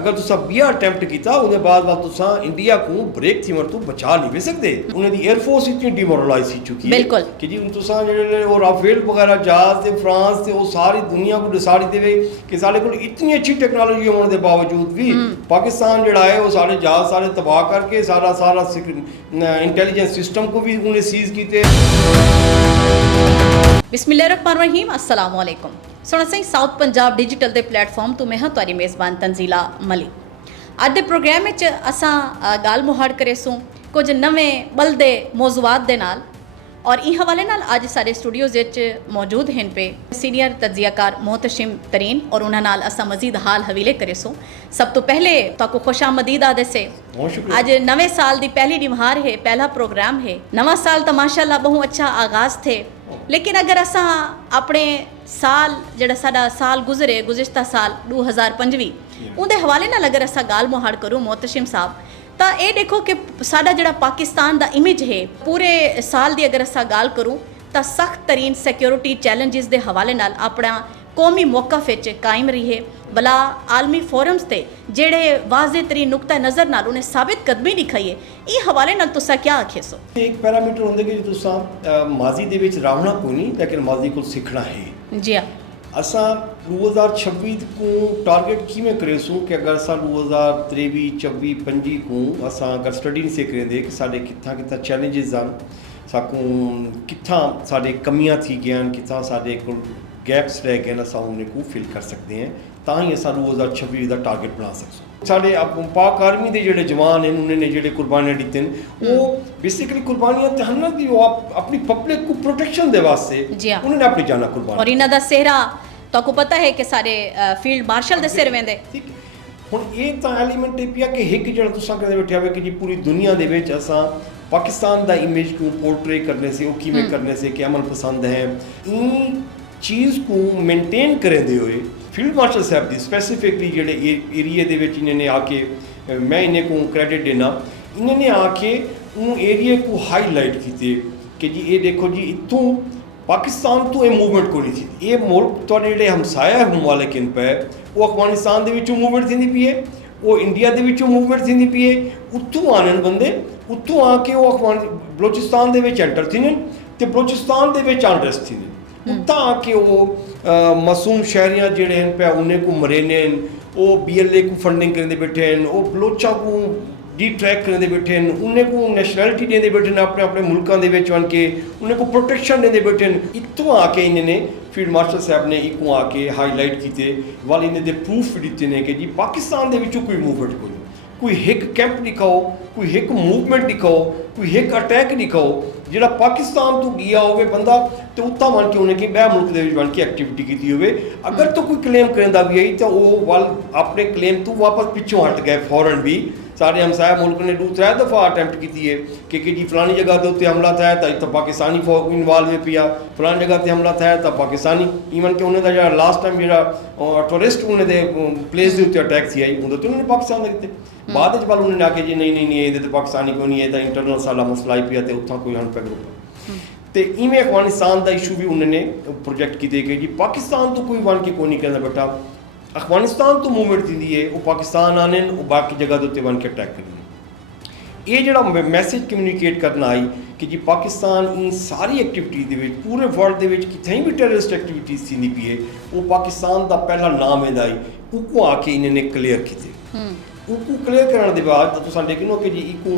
अगर तुसा 20 अटैम्प्ट किया उसके बाद तुसा इंडिया को ब्रेक थीमर तो बचा नहीं भी सकते। उन्हें दी एयरफोर्स इतनी डिमोरलाइज हो चुकी है कि जी तुसा जेह्ड़े वो राफेल वगैरह जहाज ते फ्रांस ते वो सारी दुनिया को डिसाइड देवे कि साढ़े को इतनी अच्छी टेक्नोलॉजी होने के बावजूद भी पाकिस्तान जड़ा है वो सारे जहाज सारे तबाह करके सारा सारा इंटेलिजेंस सिस्टम को भी उन्हें सीज किए। बिस्मिल्लाहिर्रहमानिर्रहीम, अस्सलाम वालेकुम। सुना सही साउथ पंजाब डिजिटल के प्लेटफॉर्म तो मैं हाँ तुहारी मेज़बान तंजीला मलिक। अज के प्रोग्राम में असां गाल मुहाड़ करेसूं कुछ नवें बलदे मौजूआत दे नाल और इस हवाले नाल अज सारे स्टूडियोज़ मौजूद हैं पे सीनियर तजियाकार मोहतशिम तरीन और उन्होंने नाल असां मजीद हाल हवीले करेसूं। सब तो पहले तो खुशामदीद आदे से अज नवे साल की पहली निमहार है, पहला प्रोग्राम है। नवा साल तो माशाल्लाह बहुत अच्छा आगाज़ थे, लेकिन अगर असां अपने साल जड़ा साडा साल गुजरे गुज़िश्ता साल 2025 उनके हवाले नाल अगर असां गाल मुहाड़ करूँ मोहतशिम साहब तो ये देखो कि साडा जड़ा पाकिस्तान दा इमेज है पूरे साल की अगर असां गाल करूँ तो सख्त तरीन सिक्योरिटी चैलेंजिस के हवाले नाल अपना कौमी मौकफ विच कायम रही है। भला आलमी फोरम्स ते जेड़े वाज़े तरीन नुकता नज़र नाल उन्हें साबित कदमी दिखाई है, इस हवाले नाल तुसा क्या आखे सो? एक पैरामीटर होंगे कि तुसा माजी दे विच रावना कोई नहीं, लेकिन माजी को सीखना है। जी हाँ, असां 2026 को टारगेट किमें करेसूं कि अगर असां 2023 24 25 को असां अगर स्टडी नहीं से करेंदे कि साडे कित्थां कित्थां चैलेंजिस आन साकू कित्थां साडे कमियां थी गयां कित्थां साडे कोल गैप्स रह गए असां उन्हें को फिल कर सकते हैं, तां ही असां 2026 का टारगेट बना सकते। साढ़े पाक आर्मी के जोड़े जवान हैं उन्होंने जोड़े कुर्बानियाँ दी वो बेसिकली कुर्बानियाँ तहन्नत की वो अपनी पब्लिक को प्रोटेक्शन दे वास्ते उन्होंने अपनी जाना कुर्बान और इन्हां दा सेहरा तो को पता है कि सारे फील्ड मार्शल दे सिर वेंदे। ठीक हुण ये तां एलीमेंट पिया कि एक जड़ा तुसां कदे बैठे हुए कि जी पूरी दुनिया दे विच असां पाकिस्तान दा इमेज को पोर्ट्रे करने से वो किवें करने से कि अमल पसंद है इन चीज़ को मेनटेन करेंदे हुए फील्ड मार्शल साहब की स्पैसीफिकली जोड़े एरिए दे विच इन्होंने आके मैं इन्हें को क्रेडिट देना इन्होंने आके उन एरिए को हाईलाइट किए कि जी ये देखो जी इतों पाकिस्तान तो ये मूवमेंट को नहीं थी ये मुल्क थोड़े जोड़े हमसाया ममालिक इन पे वो अफगानिस्तान दे विचों मूवमेंट थी पी है वो इंडिया दे विचों मूवमेंट थी पी है उत्तों आनन बंदे उत्तों आके वो बलोचिस्तान दे विच एंटर थी ते बलोचिस्तान दे विच अनरेस्ट थी उत्ता आके वो मासूम शहरियाँ जेड़े हैं पे उन्हें को मरेने वो BLA को फंडिंग करने बैठे हैं वो बलोचा को डी ट्रैक करने बैठे हैं उन्हें को नेशनैलिटी देने बैठे हैं अपने अपने मुल्कों के बन के उन्हें को प्रोटेक्शन देने बैठे हैं। इतों आके इन्होंने फील्ड मार्शल साहब ने इको आके हाईलाइट किए वाल इन्हें प्रूफ दिते हैं कि जी पाकिस्तान के कोई मूवमेंट कोई एक कैंप दिखाओ कोई एक मूवमेंट दिखाओ कोई एक अटैक दिखाओ जिहड़ा पाकिस्तान तो गया हो बंदा तो उत्ता मन के उन्हें कि बै मुल्क के बन के एक्टिविटी की हो अगर तो कोई क्लेम करेंदा भी आई तो वो वाल अपने क्लेम तो वापस पिछों हट गए फौरन भी सारे हमसाया मुल्क ने 2-3 दफ़ा अटैम्प्ट की है कि जी फलानी जगह के उत्ते हमला था तो पाकिस्तानी फौज इन्वॉल्व पिया फलानी जगह पर हमला था तो पाकिस्तानी ईवन कि उन्हें जो लास्ट टाइम जो टूरिस्ट उन्हें प्लेस के उत्ते अटैक थी आई उन्होंने तो उन्होंने पाकिस्तान के किए बाद वाल उन्होंने आके जी नहीं नहीं नहीं ये तो पाकिस्तानी कोई नहीं है तो इंटरनल सारा मसला ही पिया तो उत्थां कोई हन पे ग्रुप तो इवें अफगानिस्तान का इशू भी उन्होंने प्रोजेक्ट किए कि जी पाकिस्तान तो कोई वन के कोई नहीं कहना बेटा अफगानिस्तान तो मूवमेंट थी है वो पाकिस्तान आने वो बाकी जगह के उत्ते बन के अटैक करने ये जड़ा मैसेज कम्यूनीकेट करना आई कि जी पाकिस्तान इन सारी एक्टिविटी पूरे वर्ल्ड के कितें भी टेररिस्ट एक्टिविटीज़ थी पी है वो पाकिस्तान का पहला नाम है आई उको आके इन्होंने क्लीयर किए उको क्लीयर करने के बाद तो देखो कि जी इको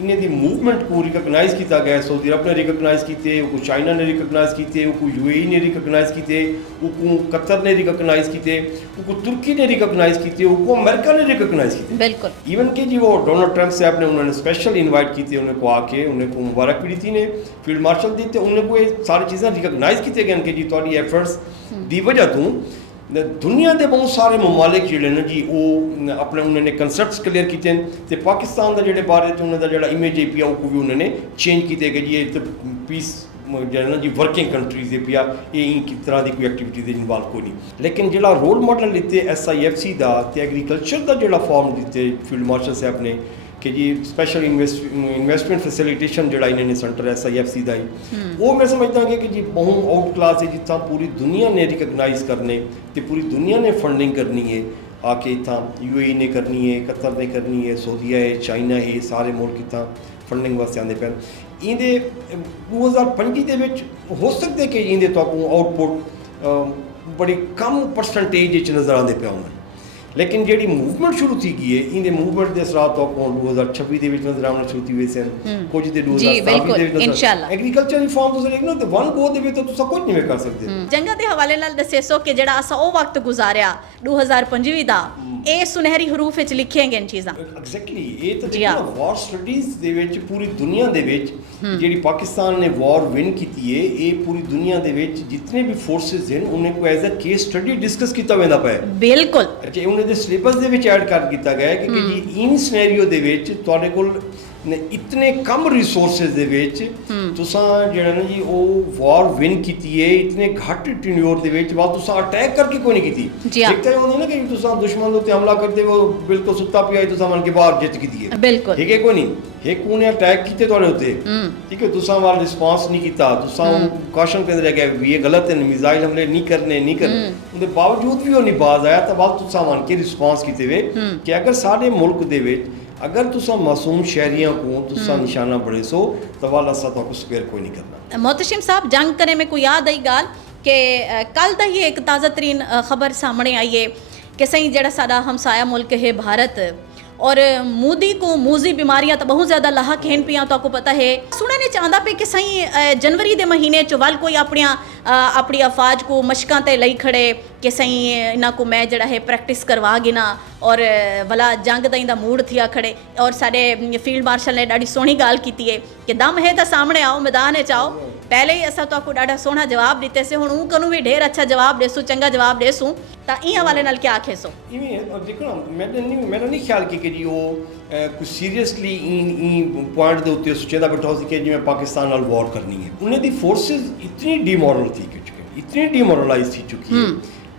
इन्हें दी मूवमेंट को रिकगनाइज़ किया गया सऊदी अरब ने रिकगनाइज़ किए वो चाइना ने रिकगनाइज़ किए वो UAE ने रिकगनाइज़ किए वो कतर ने रिकगनाइज़ किए वो तुर्की ने रिकगनाइज़ किए वो अमेरिका ने रिकगनाइज़ किए बिल्कुल इवन कि जी वो डोनाल्ड ट्रंप साहब ने उन्होंने स्पेशल इन्वाइट किए उन्हें को आके उन्हें को मुबारक भी दी ने फील्ड मार्शल दी तो उन्हें को ये सारी चीज़ें रिकगनाइज़ किए गए कि जी थोड़ी एफर्ट्स की वजह तो दुनिया के बहुत सारे ममालिक जोड़े ना जी वो अपने उन्होंने कंसैप्ट्स क्लीयर किए तो पाकिस्तान का जोड़े बारे तो उन्होंने जो इमेज है पिया वो भी उन्होंने चेंज किए कि जी ये तो पीस जो ना जी वर्किंग कंट्रीज है पिया ये इन तरह की कोई एक्टिविटी इन्वॉल्व को नहीं लेकिन जो रोल मॉडल दिते SIFC का एग्रीकल्चर का जो फॉर्म दिते फील्ड मार्शल साहब ने कि जी स्पेशल इन्वेस्टमेंट फैसिलिटेशन जोड़ा इन्होंने सेंटर SIFC का ही वो मैं समझता कि जी बहुत आउट क्लास है जितना पूरी दुनिया ने रिकगनाइज़ करने तो पूरी दुनिया ने फंडिंग करनी है आके इत्थां UAE ने करनी है, कतर ने करनी है, सऊदीया है, चाइना है, सारे मुल्क इत्थां फंडिंग वास्ते आंदे पैन। इंदे 2025 दे विच हो सकदे कि इंदे तुहानूं आउटपुट बड़ी कम परसेंटेज च नज़र आंदे पे होण, लेकिन जिहड़ी मूवमेंट शुरू थी गई है इंदे मूवमेंट दे असरात तुहानूं 2026 दे विच नज़र आउण शुरू थी वैसे कुछ दे 2027 दे विच इंशाअल्लाह एग्रीकल्चर रिफॉर्म तुसीं देखना ते वन गो दे विच तो तुसीं कुछ नहीं कर सकदे। ਜੰਗਾਂ ਦੇ ਹਵਾਲੇ ਨਾਲ ਦੱਸੇ ਸੋ ਕਿ ਜਿਹੜਾ ਅਸਾਂ ਉਹ ਵਕਤ ਗੁਜ਼ਾਰਿਆ 2025 ਦਾ ਇਹ ਸੁਨਹਿਰੀ ਹਰੂਫ ਵਿੱਚ ਲਿਖੀਆਂ ਗਈਆਂ ਚੀਜ਼ਾਂ। ਐਗਜ਼ੈਕਟਲੀ ਇਹ ਤਾਂ ਦੇਖੋ ਵਾਰ ਸਟੱਡੀਜ਼ ਦੇ ਵਿੱਚ ਪੂਰੀ ਦੁਨੀਆ ਦੇ ਵਿੱਚ ਜਿਹੜੀ ਪਾਕਿਸਤਾਨ ਨੇ ਵਾਰ ਵਿਨ ਕੀਤੀ ਹੈ ਇਹ ਪੂਰੀ ਦੁਨੀਆ ਦੇ ਵਿੱਚ ਜਿੰਨੇ ਵੀ ਫੋਰਸਸ ਹਨ ਉਹਨੇ ਕੋ as a case study discuss ਕੀਤਾ ਜਾਂਦਾ ਪਿਆ। ਬਿਲਕੁਲ ਅੱਛਾ ਉਹਨੇ ਦੇ ਸਿਲੇਬਸ ਦੇ ਵਿੱਚ ਐਡ ਕਰ ਕੀਤਾ ਗਿਆ ਕਿ ਜੀ ਇਨ ਸਿਨੈਰੀਓ ਦੇ ਵਿੱਚ ਤੁਹਾਡੇ ਕੋਲ इतने कम रिसोर्सिस दे विच तुसां जेहड़ा ना जी वो वार विन कीती है इतने घट टेन्योर दे विच वाल तुसां अटैक करके कोई नहीं कीती। एक तो होंदी ना कि तुसां दुश्मन दे उत्ते हमला करदे वो बिल्कुल सुत्ता पिया तुसां मन के बाहर जित कीती है बिल्कुल ठीक है कोई नहीं एक उन्हें अटैक कीते तुहाडे उत्ते ठीक है तुसां वाल रिस्पांस नहीं कीता तुसां काशन करदे रह गए ये गलत है मिसाइल हमले नहीं करने उनके बावजूद भी वो नहीं बाज आया तो वाल तुसां मन के रिस्पांस कीते वे कि अगर साडे मुल्क दे विच अगर तुसा मासूम शहरियों को तुसा निशाना बड़े सो तो वाला सा तो स्पेयर कोई नहीं करना। मोहतशिम साहब जंग करे में कोई याद आई गाल कि कल दा ही एक ताज़ा तरीन खबर सामने आई है कि सही जड़ा साडा हमसाया मुल्क है भारत और मोदी को मूजी बीमारियां तो बहुत ज़्यादा लाहा कहन पियां तो आपको पता है सुने ने चाहता पे कि सही जनवरी के महीने च वाल कोई अपनी अफवाज को मशकां ते लई खड़े कि सही इन्हां को मैं जड़ा है प्रैक्टिस करवा गिना और भला जंग दा इंदा मूड थिया खड़े और साडे फील्ड मार्शल ने ॾाढी सोहनी गाल कीती है कि दम है तो सामने आओ मैदान च आओ पहले ही असां तो ॾाढा सोहना जवाब दिते से हुण कनू भी ढेर अच्छा जवाब देसूं चंगा जवाब देसूं तो ई हवाले नाल क्या आखे सो इवें देखो ना मैंने नहीं ख्याल कि जी वो कुछ सीरियसली पॉइंट के उत्ते सोचेंदा बैठा हो कि जिवें पाकिस्तान नाल वॉर करनी है उन्हें दी फोर्सेस इतनी डिमोरल थी इतनी डिमोरलाइज थी चुकी है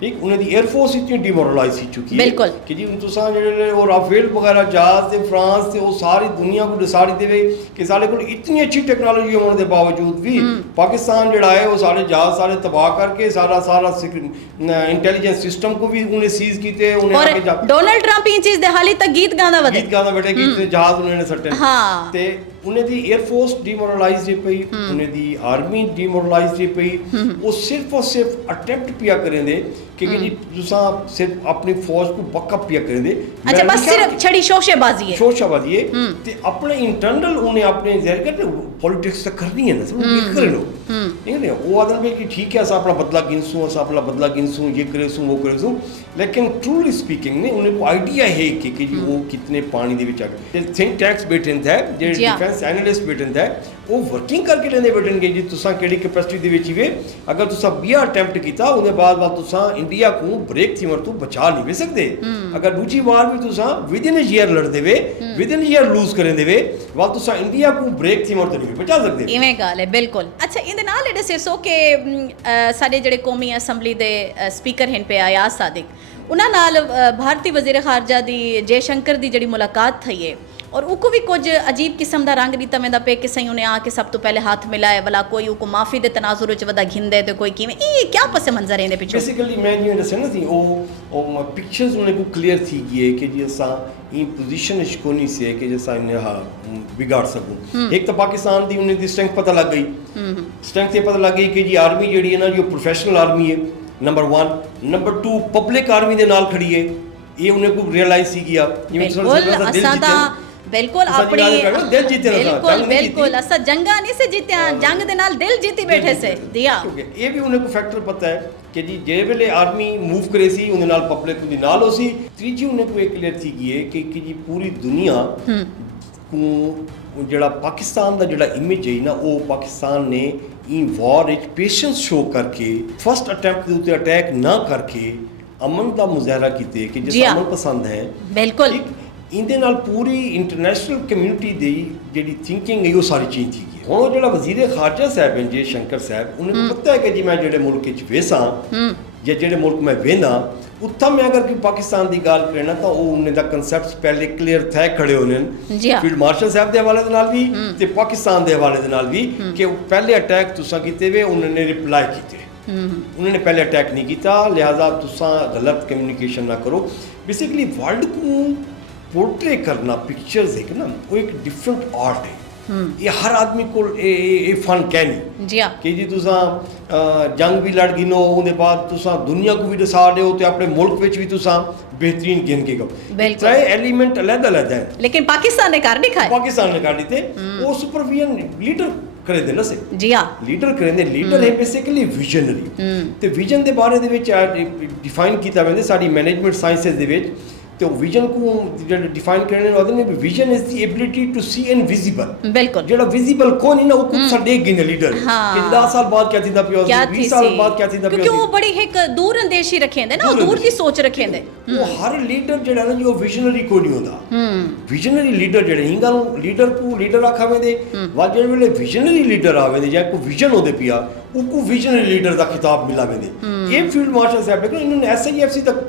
ठीक उन्हें दी एयरफोर्स इतनी डिमोरलाइज थी चुकी है कि जी तुसां जेहड़े वो राफेल वगैरह जहाज ते फ्रांस ते वो सारी दुनिया को डिसाइड देवे कि साढ़े कोल इतनी अच्छी टेक्नोलॉजी होने के बावजूद भी पाकिस्तान जड़ा है वो सारे जहाज सारे तबाह करके सारा इंटेलिजेंस सिस्टम को भी उन्हें सीज कीते उन्हें डोनाल्ड ट्रंप इन चीज दे हाली तक गीत गांदा बैठे कि इतने जहाज उन्होंने सट्टे ते उन्हें दी एयरफोर्स डिमोरलाइज जी पई उन्हें दी आर्मी डिमोरलाइज जी पई वो सिर्फ और सिर्फ अटेम्प्ट पिया करें दे कि जी तुसा सिर्फ अपनी फौज को बकअप पिया करें दे अच्छा बस सिर्फ छड़ी शोशेबाजी है ते अपने इंटरनल उन्हें अपने ज़ाहिर कर पॉलिटिक्स तो करनी है ना सब ये कर लो ठीक है वो आदम पे कि ठीक है असा अपना बदला गिनसूं ये करेसूं वो करेसूं लेकिन ट्रूली स्पीकिंग ने उन्हें को आइडिया है कि जी वो कितने पानी दे विच आ थिंक टैंक्स बैठे थे जे डिफेंस एनालिस्ट बैठे थे वो वर्किंग करके लेंदे बैठन के जी तुसा केड़ी कैपेसिटी दे विच वे अगर तुसा 20 अटेम्प्ट कीता उदे बाद तुसा इंडिया को ब्रेक थी मर तो बचा नहीं वे सकते अगर दूसरी बार भी तुसा विद इन ईयर लड़ देवे विद इन ईयर लूज करें देवे वाल तुसा इंडिया को ब्रेक थी मर तो नहीं बचा सकते इवें गाल है बिल्कुल। अच्छा इहदे नाल एडे सेसो के साडे जेड़े कौमी असैंबली दे स्पीकर हैं पे आयाज सादिक उन्हां नाल भारतीय वजीर खारजा दी जयशंकर दी जेड़ी मुलाकात थई है और उनको भी कुछ अजीब किस्म का रंग दिता वेंदा पे कि सही उन्हें आके सब तो पहले हाथ मिलाए वाला कोई उनको माफ़ी दे तनाजुर च वदा घिंदे तो कोई किवें ये क्या पस मंजर है पिछे बेसिकली मैं ये दस्या ना थी ओ पिक्चर्स उन्हें को क्लियर थी गई कि जी असा ई पोजीशन कोनी से कि जैसा इन्हें हाँ बिगाड़ सकूं एक तो पाकिस्तान दी उन्हें दी स्ट्रेंथ पता लग गई स्ट्रेंथ ये पता लग गई कि जी आर्मी जी है ना जो प्रोफेशनल आर्मी है नंबर 1 नंबर 2 पब्लिक आर्मी दे नाल खड़ी है ये उन्हें को रियलाइज सी गया बिल्कुल अपनी बिल्कुल असा जंगा नहीं से जीत्या जंग दे नाल दिल जीती बैठे से दिया ये भी उन्हें को फैक्टर पता है कि जी जे वेले आर्मी मूव करे सी उन्हें नाल पब्लिक उन्हें नाल हो सी तीजी उन्हें को एक क्लियर थी गई है कि जी पूरी दुनिया को जड़ा पाकिस्तान दा जड़ा इमेज है ना वो पाकिस्तान ने in war which patience show करके फर्स्ट अटैम्प्ट दे उत्ते अटैक ना करके अमन दा मुजाहरा कीते कि जिस अमन पसंद है बिल्कुल इंदे नाल पूरी इंटरनेशनल कम्यूनिटी दी जेडी थिंकिंग है वो सारी चेंज थी गई हुण जेड़ा वजीर खारजा साहब हैं जे शंकर साहब उन्हें पता है कि जी मैं जेड़े मुल्क च वेसां या जेड़े मुल्क मैं वेंदा उत्थां मैं अगर कोई पाकिस्तान की गाल करना तो उन्हें दा कंसैप्ट पहले क्लियर थे खड़े होने फील्ड मार्शल साहब के हवाले दे नाल भी ते पाकिस्तान के हवाले दे नाल भी कि पहले अटैक तुसां कीते वे उन्होंने रिप्लाई कीते उन्होंने पहले अटैक नहीं किया, लिहाजा तुसा गलत कम्युनिकेशन ना करो। बेसिकली वर्ल्ड को पोर्ट्रे करना पिक्चर्स एक ना वो एक डिफरेंट आर्ट है। ये हर आदमी को फन कै नहीं जी हाँ कि जी तुसा जंग भी लड़ गिनो उहदे बाद तुसा दुनिया को भी दसा दे ते अपने मुल्क विच भी तुसा बेहतरीन गिन के गो। बिल्कुल। त्रै एलिमेंट अलग-अलग हैं, लेकिन पाकिस्तान ने कर दिखाया। पाकिस्तान ने कर दिते वो सुपरविजन लीडर करे दे ना से जी हाँ ਲੀਡਰ ਕਰਿੰਦੇ ਲੀਡਰ ਹੈ ਬੇਸਿਕਲੀ ਵਿਜ਼ਨਰੀ ਤੇ ਵਿਜ਼ਨ ਦੇ ਬਾਰੇ ਦੇ ਵਿੱਚ ਡਿਫਾਈਨ ਕੀਤਾ ਵੈਂਦੇ ਸਾਡੀ ਮੈਨੇਜਮੈਂਟ ਸਾਇੰਸਸ ਦੇ ਵਿੱਚ ਤੇ ਉਹ ਵਿਜ਼ਨ ਨੂੰ ਜਿਹੜਾ ਡਿਫਾਈਨ ਕਰਨ ਵਾਲੇ ਨੇ vision is the ability to see invisible. बिल्कुल ਜਿਹੜਾ ਵਿਜ਼ੀਬਲ ਕੋ ਨਹੀਂ ਨਾ ਉਹ ਕੁਝ ਸਾਡੇ ਗਿਨੇ ਲੀਡਰ हाँ। ਕਿ 10 ਸਾਲ ਬਾਅਦ ਕੀ ਥੀਂਦਾ ਪਿਆ क्या 20 थी ਸਾਲ सी? ਬਾਅਦ ਕੀ ਥੀਂਦਾ क्योंकि ਪਿਆ वो बड़ी एक दूर अंदेशी रखेंदे ना, वो दूर की सोच रखेंदे। ਉਹ ਹਰ ਲੀਡਰ ਜਿਹੜਾ ਨਾ ਜੀ ਉਹ ਵਿਜ਼ਨਰੀ ਕੋਈ ਨਹੀਂ ਹੁੰਦਾ। ਵਿਜ਼ਨਰੀ ਲੀਡਰ ਜਿਹੜੇ ਹਿੰਗਾ ਨੂੰ ਲੀਡਰ ਆਖਾਵੇਂ ਦੇ ਵਾ ਜਿਹੜੇ ਵੇਲੇ ਵਿਜ਼ਨਰੀ ਲੀਡਰ ਆਵੇ ਦੇ ਜਾਂ ਕੋਈ ਵਿਜ਼ਨ ਉਹਦੇ ਪਿਆ ਉਹ ਕੋ ਵਿਜ਼ਨਰੀ ਲੀਡਰ ਦਾ ਖਿਤਾਬ ਮਿਲਾਵੇ ਦੇ। ਇਹ ਫੀਲਡ ਮਾਰਸ਼ਲ ਸਾਹਿਬ ਨੇ ਇਹਨਾਂ ਨੇ ਐਸਆਈਐਫਸੀ ਦਾ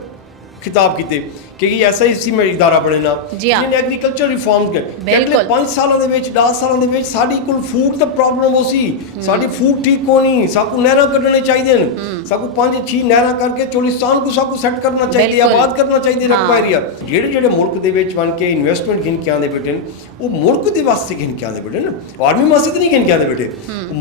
ਖਿਤਾਬ ਕੀਤੇ ਕਿ ਇਹ ਐਸਆਈਐਫਸੀ ਮੈਂ ਇਦਾਰਾ ਬਣਨਾ ਜੀ ਹਾਂ। ਇਹਨੇ ਐਗਰੀਕਲਚਰ ਰਿਫਾਰਮ ਕੇ ਬਿਲਕੁਲ। 5 ਸਾਲਾਂ ਦੇ ਵਿੱਚ 10 ਸਾਲਾਂ ਦੇ ਵਿੱਚ ਸਾਡੀ ਕੋਲ ਫੂਡ ਦਾ ਪ੍ਰੋਬਲਮ ਹੋ ਸੀ, ਸਾਡੀ ਫੂਡ ਠੀਕ ਕੋ ਨਹੀਂ, ਸਾਕੂ ਨਹਿਰਾਂ ਕੱਢਣੇ ਚਾਹੀਦੇ ਨੇ, ਸਾਕੂ 5-6 ਨਹਿਰਾਂ ਕਰਕੇ ਚੋਲਿਸਤਾਨ को ਸਾਕੂ ਸੈੱਟ ਕਰਨਾ ਚਾਹੀਦੀ, ਬਿਲਕੁਲ। ਆਬਾਦ ਕਰਨਾ ਚਾਹੀਦੀ ਰਕਬਾ ਹਾਂ। ਏਰੀਆ। ਜਿਹੜੇ ਮੁਲਕ ਦੇ ਵਿੱਚ ਬਣ ਕੇ ਇਨਵੈਸਟਮੈਂਟ ਗਿਣ ਕੇ ਆਉਂਦੇ ਬੇਟੇ ਨੇ ਉਹ ਮੁਲਕ ਦੇ ਵਾਸਤੇ ਗਿਣ ਕੇ ਆਉਂਦੇ ਬੇਟੇ ਨੇ, ਆਰਮੀ ਵਾਸਤੇ ਤਾਂ ਨਹੀਂ ਗਿਣ ਕੇ ਆਉਂਦੇ ਬੇਟੇ,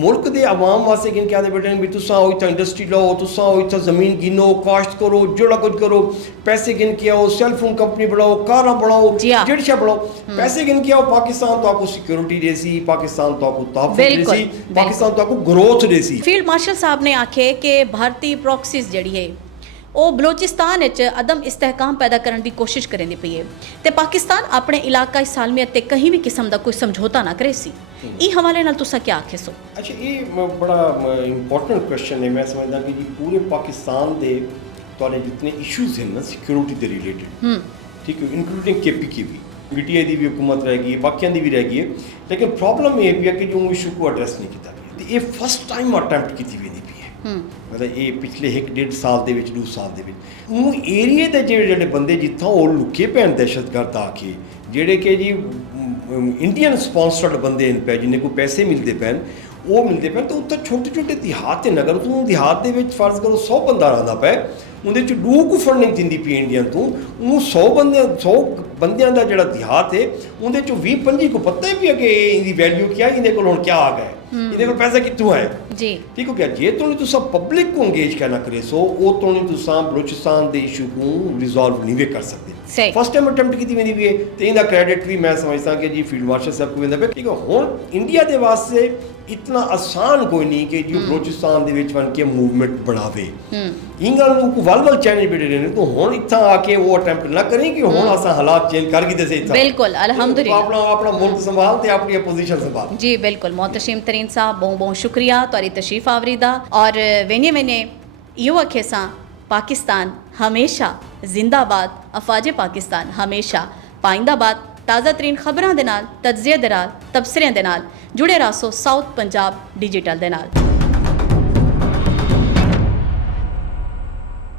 ਮੁਲਕ ਦੇ ਆਵਾਮ ਵਾਸਤੇ ਗਿਣ ਕੇ ਆਉਂਦੇ ਬੇਟੇ ਨੇ ਵੀ ਤੁਸੀਂ ਉਹ ਇੱਥੇ ਇੰਡਸਟਰੀ ਲਾਓ, ਤੁਸੀਂ ਉਹ ਇੱਥੇ ਜ਼ਮੀਨ ਗਿਣੋ, ਕਾਸ਼ਤ ਕਰੋ, ਜਿਹੜਾ ਕੁਝ ਕਰੋ, ਪੈਸੇ ਗਿਣ ਕੇ ਆਓ, ਸੈੱਲ ਫੋਨ ਕੰਪਨੀ ਬਣਾਓ, ਕਾਰਾਂ ਬਣਾਓ, जी हाँ। ਜਿਹੜੀ ਸ਼ਾ ਬਣਾਓ, ਪੈਸੇ ਗਿਣ ਕੇ ਆਓ। ਪਾਕਿस्तान तो आपको सिक्योरिटी दे सी, पाकिस्तान तो आपको तहफ़्फ़ुज़ दे बिल्कुल, सी, पाकिस्तान तो आपको ग्रोथ दे सी। फील्ड मार्शल साहब ने आखे कि भारतीय प्रॉक्सीज ਜਿਹੜੀ ਹੈ ਉਹ ਬਲੋਚਿਸਤਾਨ ਵਿੱਚ ਅਦਮ ਇਸਤਹਿਕਾਮ ਪੈਦਾ ਕਰਨ ਦੀ ਕੋਸ਼ਿਸ਼ ਕਰਦੀ ਪਈ ਹੈ ਤੇ ਪਾਕਿਸਤਾਨ ਆਪਣੇ ਇਲਾਕਾਈ ਸਾਲਮੀਅਤ ਤੇ ਕਹੀਂ ਵੀ ਕਿਸਮ ਦਾ ਕੋਈ ਸਮਝੌਤਾ ਨਾ ਕਰੇ ਸੀ। ਇਹ ਹਵਾਲੇ ਨਾਲ ਤੁਸੀਂ ਕੀ ਆਖੇ ਸੋ? अच्छा ये बड़ा इंपॉर्टेंट क्वेश्चन है। मैं समझदा कि जी पूरे पाकिस्तान दे ਤੁਹਾਡੇ जितने इशूज़ हैं ना सिक्योरिटी ਦੇ रिलेटेड, ठीक है, इंक्लूडिंग केपीके भी, पीटीआई ਦੀ ਵੀ हुकूमत रह गई है, बाकियां ਦੀ भी रह गई है, लेकिन प्रॉब्लम ये भी है कि जो इशू को एड्रेस नहीं किया गया ਤੇ ਇਹ फर्स्ट टाइम अटैम्प्ट ਕੀਤੀ ਵੀ ਨਹੀਂ ਪਈ ਹੈ। ਮਤਲਬ ਇਹ ਪਿਛਲੇ 1.5 ਸਾਲ ਦੇ ਵਿੱਚ 2 ਸਾਲ ਦੇ ਵਿੱਚ ਉਹ ਏਰੀਏ ਦੇ ਜਿਹੜੇ ਬੰਦੇ ਜਿੱਥੋਂ ਉਹ ਲੁਕੇ ਪੈਣ ਦਹਿਸ਼ਤਗਰਦ ਆ ਕੇ ਜਿਹੜੇ ਕਿ ਜੀ ਇੰਡੀਅਨ ਸਪਾਂਸਰਡ ਬੰਦੇ ਨੇ ਪੈ ਜਿਹਨੇ ਕੋਈ ਪੈਸੇ ਮਿਲਦੇ ਪੈਣ ਉਹ ਮਿਲਦੇ ਪੈਣ ਤਾਂ ਉੱਥੇ ਛੋਟੇ ਛੋਟੇ ਦਿਹਾਤ ਤੇ ਨਗਰ ਤੋਂ ਦਿਹਾਤ ਦੇ ਵਿੱਚ ਫਰਜ਼ ਕਰੋ 100 ਬੰਦਾ ਰਹਿੰਦਾ ਪਿਆ, ਉਹਦੇ ਚ ਡੂ ਕੁ ਫੰਡਿੰਗ ਦਿੰਦੀ ਪਈ ਇੰਡੀਅਨ ਤੋਂ, ਉਹ 100 ਬੰਦਿਆਂ ਦਾ ਜਿਹੜਾ ਦਿਹਾਤ ਹੈ ਉਹਦੇ ਚੋਂ 20-25 ਕੋ ਪਤਾ ਹੀ ਵੀ ਹੈ ਕਿ ਇਹਦੀ ਵੈਲਿਊ ਕੀ ਹੈ, ਇਹਦੇ ਕੋਲ ਹੁਣ ਕੀ ਆ ਗਿਆ, ਇਹਦੇ ਕੋਲ ਪੈਸਾ ਕਿੱਥੋਂ ਆਇਆ ਜੀ। ਠੀਕ ਹੋ ਗਿਆ। ਜੇ ਤੋਂ ਨਹੀਂ ਤੁਸੀਂ ਪਬਲਿਕ को engage करना करे सो वो तो नहीं तुसा बलोचिस्तान दे इशू को रिजॉल्व नहीं वे कर सकते। सही। फर्स्ट टाइम अटेम्प्ट की मेरी भी है तो इनका क्रेडिट भी मैं समझता कि जी फील्ड मार्शल साहब को मिलता है। ठीक है, हुण इंडिया दे वास्ते इतना आसान कोई नहीं कि जो बलोचिस्तान दे विच बन के मूवमेंट बनावे। इंगल को वल चैलेंज भी देने तो हुण इत्थां आके वो अटेम्प्ट ना करें कि हुण असां हालात चेंज कर गए से इत्थां बिल्कुल अल्हम्दुलिल्लाह अपना मुल्क संभाल ते अपनी पोजीशन संभाल। जी बिल्कुल मोहतशिम तरीन साहब बहुत बहुत शुक्रिया तुहारी तशरीफ आवरीदा और वेने इहो आखे सां पाकिस्तान हमेशा जिंदाबाद, अफवाज पाकिस्तान हमेशा पाइंदाबाद। ताज़ा तरीन खबरां दे नाल, तज्ज़िये दे नाल, तबसरियां दे नाल जुड़े रहो साउथ पंजाब डिजिटल दे नाल।